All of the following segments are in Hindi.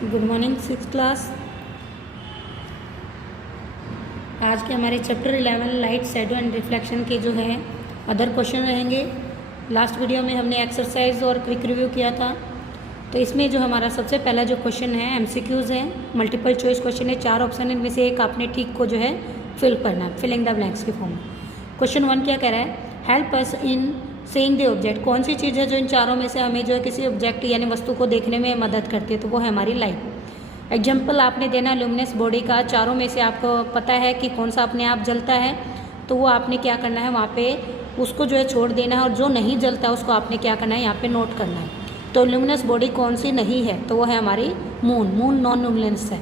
Good morning six class. आज के हमारे chapter 11 light shadow and reflection के जो है अदर क्वेश्चन रहेंगे। लास्ट वीडियो में हमने एक्सरसाइज और क्विक रिव्यू किया था, तो इसमें जो हमारा सबसे पहला जो क्वेश्चन है एमसीक्यूज़ है, मल्टीपल चॉइस क्वेश्चन है। 4 ऑप्शन इनमें से एक आपने ठीक को जो है फिल करना है, फिलिंग द ब्लैंक्स की फॉर्म में। क्वेश्चन 1 क्या कह रहा है, help us in saying the object. कौन सी चीज़ है जो इन चारों में से हमें जो है किसी ऑब्जेक्ट यानी वस्तु को देखने में मदद करती है, तो वो है हमारी लाइट। एग्जाम्पल आपने देना ल्यूमिनस बॉडी का, चारों में से आपको पता है कि कौन सा अपने आप जलता है, तो वो आपने क्या करना है वहाँ पे उसको जो है छोड़ देना है, और जो नहीं जलता उसको आपने क्या करना है यहाँ पे नोट करना है। तो ल्यूमिनस बॉडी कौन सी नहीं है, तो वो है हमारी मून। मून नॉन ल्यूमिनस है।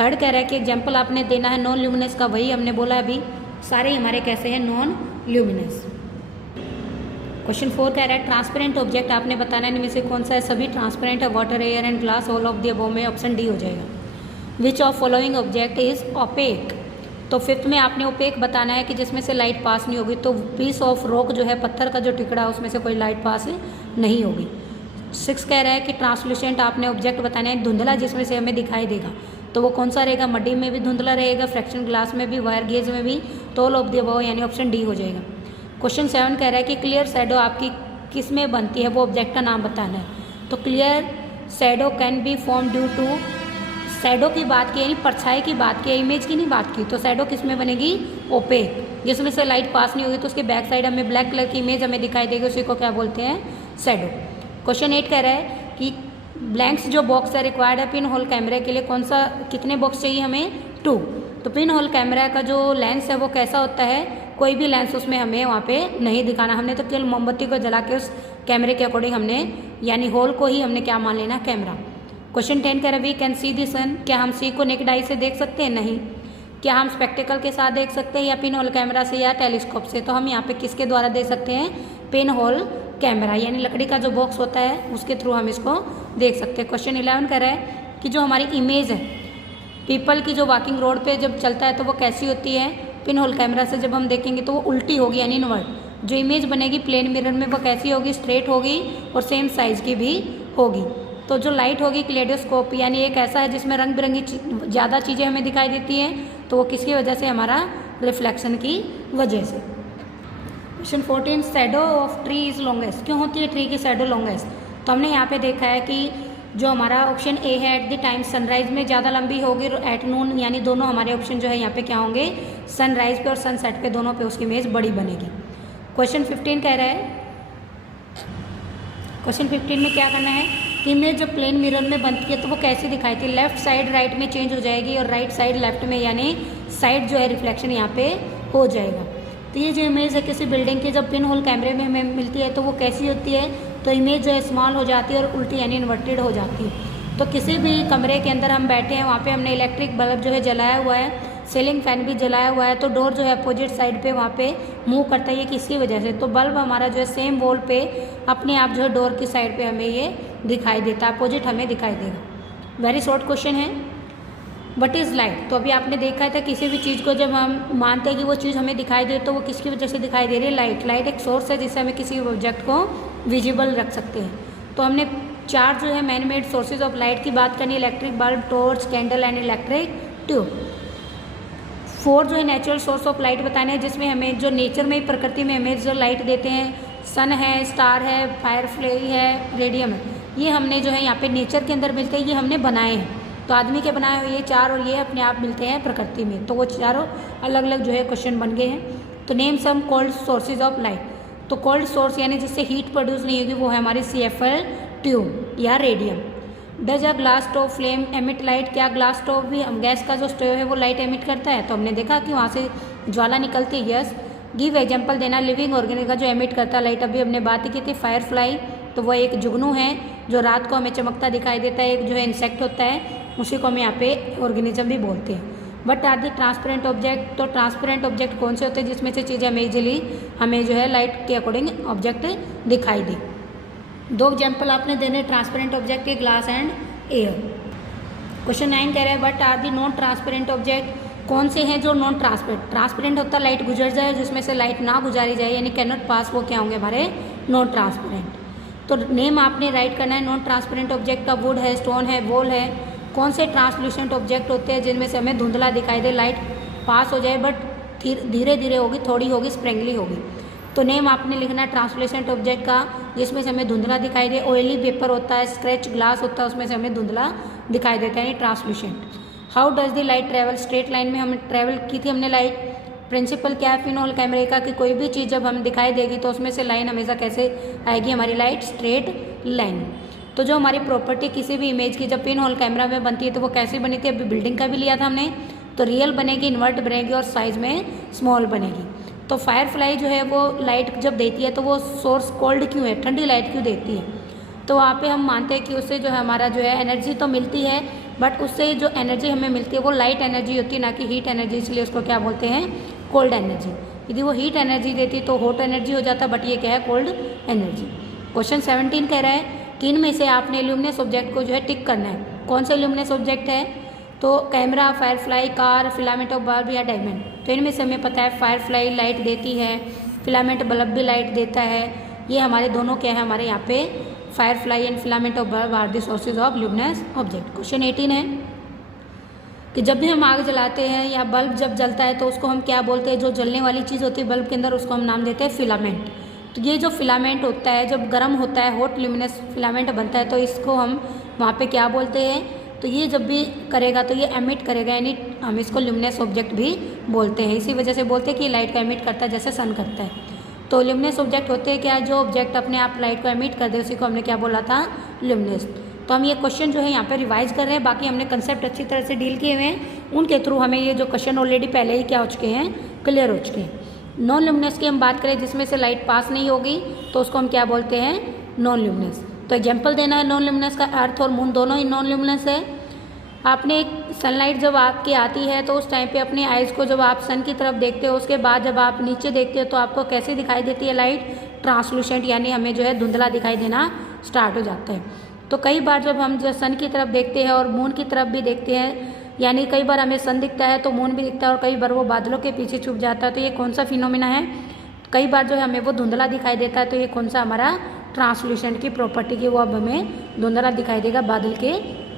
थर्ड कह रहा है कि एग्जाम्पल आपने देना है नॉन ल्यूमिनस का, वही हमने बोला अभी, सारे हमारे कैसे हैं नॉन ल्यूमिनस। क्वेश्चन 4 कह रहा है ट्रांसपेरेंट ऑब्जेक्ट आपने बताना है इनमें से कौन सा है। सभी ट्रांसपेरेंट है, water, air and glass, all of the above में ऑप्शन डी हो जाएगा। Which of following object is opaque. तो फिफ्थ में आपने ओपेक बताना है कि जिसमें से लाइट पास नहीं होगी, तो पीस ऑफ रॉक जो है, पत्थर का जो टुकड़ा है, उसमें से कोई लाइट पास नहीं होगी। 6 कह रहा है कि ट्रांसलूसेंट आपने ऑब्जेक्ट बताना है, धुंधला जिसमें से हमें दिखाई देगा, तो वो कौन सा रहेगा। मड्डी में भी धुंधला रहेगा, फ्रैक्शन ग्लास में भी, वायर गेज में भी, तो ऑल ऑफ द अबव यानी ऑप्शन डी हो जाएगा। क्वेश्चन 7 कह रहा है कि क्लियर शैडो आपकी किस में बनती है, वो ऑब्जेक्ट का नाम बताना है। तो clear shadow can be form due to, shadow की बात की यानी परछाई की बात की, इमेज की नहीं बात की, तो शैडो किस में बनेगी, ओपेक, जिसमें से लाइट पास नहीं होगी तो उसके बैक साइड हमें ब्लैक कलर की इमेज हमें दिखाई देगी, उसी को क्या बोलते हैं, शैडो। क्वेश्चन 8 कह रहा है कि ब्लैंक्स जो बॉक्स है रिक्वायर्ड है पिन होल कैमरे के लिए, कौन सा, कितने बॉक्स चाहिए हमें, 2। तो पिन होल कैमरा का जो लेंस है वो कैसा होता है, कोई भी लेंस उसमें हमें वहाँ पे नहीं दिखाना, हमने तो केवल मोमबत्ती को जला के उस कैमरे के अकॉर्डिंग हमने यानी होल को ही हमने क्या मान लेना, कैमरा। क्वेश्चन 10 कह रहा है वी कैन सी दी सन। क्या हम सी को नेकेड आई से देख सकते हैं, नहीं। क्या हम स्पेक्टिकल के साथ देख सकते हैं या पिन होल कैमरा से या टेलीस्कोप से, तो हम यहाँ पे किसके द्वारा देख सकते हैं, पिन होल कैमरा यानी लकड़ी का जो बॉक्स होता है उसके थ्रू हम इसको देख सकते हैं। क्वेश्चन 11 कह रहा है कि जो हमारी इमेज है पीपल की, जो वॉकिंग रोड पे जब चलता है तो वो कैसी होती है, पिन होल कैमरा से जब हम देखेंगे तो वो उल्टी होगी यानी इनवर्ट। जो इमेज बनेगी प्लेन मिरर में वो कैसी होगी, स्ट्रेट होगी और सेम साइज की भी होगी। तो जो लाइट होगी क्लेडोस्कोप यानी एक ऐसा है जिसमें रंग बिरंगी ज़्यादा चीज़ें हमें दिखाई देती हैं, तो वो किसकी वजह से, हमारा रिफ्लेक्शन की वजह से। Question 14 shadow of tree is longest. क्यों होती है ट्री की शैडो लॉन्गेस्ट, तो हमने यहाँ पे देखा है कि जो हमारा ऑप्शन ए है एट द टाइम सनराइज में ज़्यादा लंबी होगी, और एट नून यानी दोनों हमारे ऑप्शन जो है यहाँ पे क्या होंगे, सनराइज पे और सनसेट पे, दोनों पे उसकी इमेज बड़ी बनेगी। क्वेश्चन 15 कह रहा है, क्वेश्चन 15 में क्या करना है कि इमेज जो प्लेन मिरर में बनती है तो वो कैसी दिखाई थी, लेफ्ट साइड राइट में चेंज हो जाएगी और राइट साइड लेफ्ट में, यानी साइड जो है रिफ्लेक्शन यहाँ पे हो जाएगा। तो ये जो इमेज है किसी बिल्डिंग की जब पिन होल कैमरे में हमें मिलती है तो वो कैसी होती है, तो इमेज जो है स्मॉल हो जाती है और उल्टी यानी इन्वर्टेड हो जाती है। तो किसी भी कमरे के अंदर हम बैठे हैं, वहाँ पे हमने इलेक्ट्रिक बल्ब जो है जलाया हुआ है, सीलिंग फैन भी जलाया हुआ है, तो डोर जो है अपोजिट साइड पे वहाँ पे मूव करता है, ये किसकी वजह से, तो बल्ब हमारा जो है सेम वॉल पे अपने आप जो है डोर की साइड पे हमें ये दिखाई देता है, अपोजिट हमें दिखाई देगा। वेरी शॉर्ट क्वेश्चन है। व्हाट इज़ लाइट, तो अभी आपने देखा था किसी भी चीज़ को जब हम मानते हैं कि वो चीज़ हमें दिखाई दे तो वो किसकी वजह से दिखाई दे रही है, लाइट। लाइट एक सोर्स है जिससे हमें किसी ऑब्जेक्ट को विजिबल रख सकते हैं। तो हमने 4 जो है man made sources of light की बात करनी, electric bulb, torch, candle and electric tube. 4 जो है नेचुरल सोर्स ऑफ लाइट बताने हैं जिसमें हमें जो नेचर में, प्रकृति में हमें जो लाइट देते हैं, सन है, स्टार है, फायरफ्लाई है, रेडियम है, ये हमने जो है यहाँ पे नेचर के अंदर मिलते हैं, ये हमने बनाए हैं। तो आदमी के बनाए हुए ये 4 और ये अपने आप मिलते हैं प्रकृति में, तो वो चारों अलग अलग जो है क्वेश्चन बन गए हैं। तो name some cold sources of light. तो कोल्ड सोर्स यानी जिससे हीट प्रोड्यूस नहीं होगी वो है हमारी CFL ट्यूब या radium. Does a glass stove flame emit light. क्या ग्लास स्टोव भी, गैस का जो स्टोव है वो लाइट एमिट करता है, तो हमने देखा कि वहाँ से ज्वाला निकलती है, यस। गिव एग्जाम्पल देना, लिविंग ऑर्गेनिज्म का जो एमिट करता है लाइट, अभी हमने बात की थी फायरफ्लाई, तो वो एक जुगनू है जो रात को हमें चमकता दिखाई देता है, एक जो है इंसेक्ट होता है, उसी को हम यहाँ पे ऑर्गेनिज्म भी बोलते हैं। But are the transparent object, तो ट्रांसपेरेंट ऑब्जेक्ट कौन से होते हैं जिसमें से चीज़ें हमें इजीली हमें जो है लाइट के अकॉर्डिंग ऑब्जेक्ट दिखाई दे। 2 एग्जाम्पल आपने देने ट्रांसपेरेंट ऑब्जेक्ट के, ग्लास एंड एयर। क्वेश्चन 9 कह रहा है but are the non transparent object. कौन से हैं जो नॉन ट्रांसपेरेंट, ट्रांसपेरेंट होता है लाइट गुजर जाए, जिसमें से लाइट ना गुजारी जाए यानी कैन नॉट पास, वो क्या होंगे हमारे नॉन ट्रांसपेरेंट। तो नेम आपने राइट करना है नॉन ट्रांसपेरेंट ऑब्जेक्ट का, वुड है, स्टोन है, वॉल है, कौन से ट्रांसल्यूसेंट ऑब्जेक्ट होते हैं जिनमें से हमें धुंधला दिखाई दे, लाइट पास हो जाए बट धीरे धीरे होगी, थोड़ी होगी, स्प्रेंगली होगी। तो नेम आपने लिखना है ट्रांसल्यूसेंट ऑब्जेक्ट का जिसमें से हमें धुंधला दिखाई दे। ऑयली पेपर होता है, स्क्रैच ग्लास होता है, उसमें से हमें धुंधला दिखाई देता है, translucent. How does the light travel, straight line में हमें ट्रेवल की थी हमने लाइट। प्रिंसिपल क्या है पिनहोल कैमरे का कि कोई भी चीज़ जब हम दिखाई देगी तो उसमें से लाइन हमेशा कैसे आएगी, हमारी लाइट स्ट्रेट लाइन। तो जो हमारी प्रॉपर्टी किसी भी इमेज की जब पिन होल कैमरा में बनती है तो वो कैसी बनी थी, अभी बिल्डिंग का भी लिया था हमने, तो रियल बनेगी, इन्वर्ट बनेगी और साइज में स्मॉल बनेगी। तो फायरफ्लाई जो है वो लाइट जब देती है तो वो सोर्स कोल्ड क्यों है, ठंडी लाइट क्यों देती है, तो वहाँ पे हम मानते हैं कि उससे जो है हमारा जो है एनर्जी तो मिलती है बट उससे जो एनर्जी हमें मिलती है वो लाइट एनर्जी होती है, ना कि हीट एनर्जी, इसलिए उसको क्या बोलते हैं, कोल्ड एनर्जी। यदि वो हीट एनर्जी देती तो हॉट एनर्जी हो जाता, बट ये क्या है, कोल्ड एनर्जी। क्वेश्चन 17 कह रहा है कि इनमें से आपने ल्यूमिनस ऑब्जेक्ट को जो है टिक करना है। कौन से ल्यूमिनस ऑब्जेक्ट है, तो camera, Firefly, car, filament of bulb या डायमंड। तो इनमें से हमें पता है फायरफ्लाई लाइट देती है, फिलामेंट बल्ब भी लाइट देता है। ये हमारे दोनों क्या है, हमारे यहाँ पे firefly and filament of bulb are the sources of luminous object. Question 18 है कि जब भी हम आग जलाते हैं या बल्ब जब जलता है तो उसको हम क्या बोलते हैं, जो जलने वाली चीज़ होती है बल्ब के अंदर उसको हम नाम देते हैं फिलामेंट। तो ये जो फिलामेंट होता है जब गर्म होता है, हॉट ल्यूमिनस फिलामेंट बनता है, तो इसको हम वहाँ पे क्या बोलते हैं, तो ये जब भी करेगा तो ये एमिट करेगा, यानी हम इसको ल्यूमिनस ऑब्जेक्ट भी बोलते हैं। इसी वजह से बोलते हैं कि लाइट को एमिट करता है जैसे सन करता है। तो ल्यूमिनस ऑब्जेक्ट होते हैं क्या, जो ऑब्जेक्ट अपने आप लाइट को एमिट कर दे उसी को हमने क्या बोला था, ल्यूमिनस। तो हम ये क्वेश्चन जो है यहाँ पे रिवाइज कर रहे हैं, बाकी हमने कंसेप्ट अच्छी तरह से डील किए हुए हैं, उनके थ्रू हमें ये जो क्वेश्चन ऑलरेडी पहले ही क्या हो चुके हैं, क्लियर हो चुके हैं। नॉन ल्यूमिनस की हम बात करें जिसमें से लाइट पास नहीं होगी तो उसको हम क्या बोलते हैं, नॉन ल्यूमिनस। तो एग्जाम्पल देना है नॉन ल्यूमिनस का, अर्थ और मून दोनों ही नॉन ल्यूमिनस है। आपने सनलाइट जब आपकी आती है तो उस टाइम पे अपनी आइज़ को जब आप सन की तरफ देखते हो, उसके बाद जब आप नीचे देखते हो तो आपको कैसे दिखाई देती है लाइट, ट्रांसलूसेंट, यानी हमें जो है धुंधला दिखाई देना स्टार्ट हो जाता है। तो कई बार जब हम जो सन की तरफ देखते हैं और मून की तरफ भी देखते हैं, यानी कई बार हमें सन दिखता है तो मून भी दिखता है और कई बार वो बादलों के पीछे छुप जाता है, तो ये कौन सा फिनोमिना है, कई बार जो है हमें वो धुंधला दिखाई देता है, तो ये कौन सा हमारा ट्रांसलूसेंट की प्रॉपर्टी की, वो अब हमें धुंधला दिखाई देगा बादल के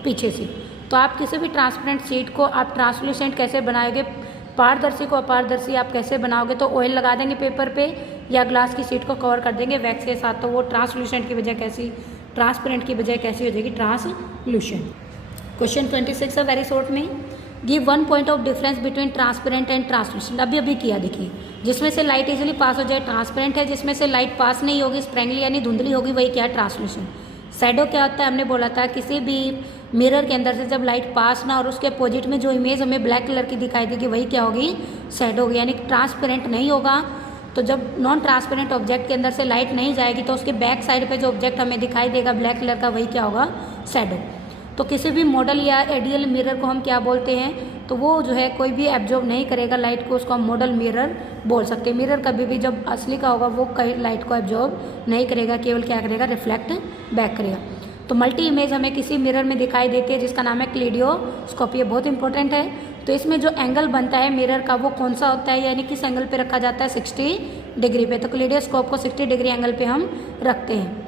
पीछे से। तो आप किसी भी ट्रांसपेरेंट शीट को आप ट्रांसलूसेंट कैसे बनाओगे, पारदर्शी को अपारदर्शी आप कैसे बनाओगे, तो ऑयल लगा देंगे पेपर पे या ग्लास की शीट को कवर कर देंगे वैक्स के साथ, तो वो ट्रांसलूसेंट की बजाय कैसी, ट्रांसपेरेंट की बजाय कैसी हो जाएगी, ट्रांसलूसेंट। क्वेश्चन 26 है वेरी शॉर्ट में, give one point of difference between transparent and translucent. अभी किया देखिए, जिसमें से लाइट इजीली पास हो जाए ट्रांसपेरेंट है, जिसमें से लाइट पास नहीं होगी स्प्रेंगली यानी धुंधली होगी वही क्या है, ट्रांसलूसेंट। शैडो क्या होता है, हमने बोला था किसी भी मिरर के अंदर से जब लाइट पास ना और उसके अपोजिट में जो इमेज हमें ब्लैक कलर की दिखाई देगी वही क्या होगी, शैडो होगी, यानी ट्रांसपेरेंट नहीं होगा। तो जब नॉन ट्रांसपेरेंट ऑब्जेक्ट के अंदर से लाइट नहीं जाएगी तो उसके बैक साइड पे जो ऑब्जेक्ट हमें दिखाई देगा ब्लैक कलर का वही क्या होगा, शैडो। तो किसी भी मॉडल या आइडियल मिरर को हम क्या बोलते हैं, तो वो जो है कोई भी एब्जॉर्ब नहीं करेगा लाइट को, उसको हम मॉडल मिरर बोल सकते हैं। मिरर कभी भी जब असली का होगा वो कहीं लाइट को एब्जॉर्ब नहीं करेगा, केवल क्या करेगा, रिफ्लेक्ट बैक करेगा। तो मल्टी इमेज हमें किसी मिरर में दिखाई देती है जिसका नाम है क्लेडियोस्कोप, ये बहुत इंपॉर्टेंट है। तो इसमें जो एंगल बनता है मिरर का वो कौन सा होता है, यानी किस एंगल पे रखा जाता है, 60 डिग्री पे। तो क्लेडियोस्कोप को 60 डिग्री एंगल पे हम रखते हैं।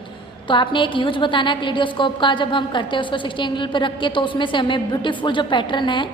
तो आपने एक यूज बताना है क्लेडियोस्कोप का, जब हम करते हैं उसको 60 एंगल पे रख के, तो उसमें से हमें ब्यूटीफुल जो पैटर्न है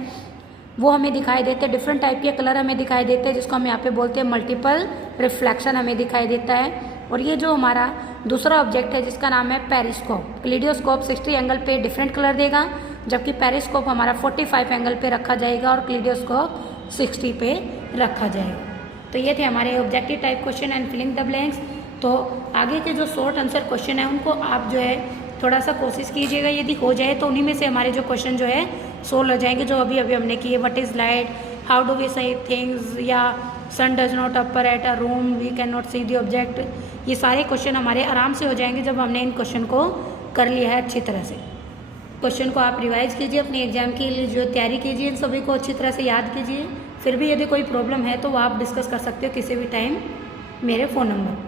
वो हमें दिखाई देते हैं, डिफरेंट टाइप के कलर हमें दिखाई देते हैं, जिसको हम यहाँ पे बोलते हैं मल्टीपल रिफ्लेक्शन हमें दिखाई देता है। और ये जो हमारा दूसरा ऑब्जेक्ट है जिसका नाम है पेरिस्कोप, क्लेडियोस्कोप 60 एंगल पे डिफरेंट कलर देगा, जबकि पेरिस्कोप हमारा 45 एंगल पे रखा जाएगा और क्लेडियोस्कोप 60 पे रखा जाएगा। तो ये थे हमारे objective type question and filling the blanks. तो आगे के जो शॉर्ट आंसर क्वेश्चन है उनको आप जो है थोड़ा सा कोशिश कीजिएगा, यदि हो जाए तो उन्हीं में से हमारे जो क्वेश्चन जो है सोल्व हो जाएंगे, जो अभी हमने किए, what is light, how do we see things, या sun does not appear at a room, we can not see the object. ये सारे क्वेश्चन हमारे आराम से हो जाएंगे जब हमने इन क्वेश्चन को कर लिया है अच्छी तरह से। क्वेश्चन को आप रिवाइज कीजिए, अपने एग्जाम के लिए जो तैयारी कीजिए, इन सभी को अच्छी तरह से याद कीजिए। फिर भी यदि कोई प्रॉब्लम है तो वो आप डिस्कस कर सकते हो किसी भी टाइम मेरे फ़ोन नंबर।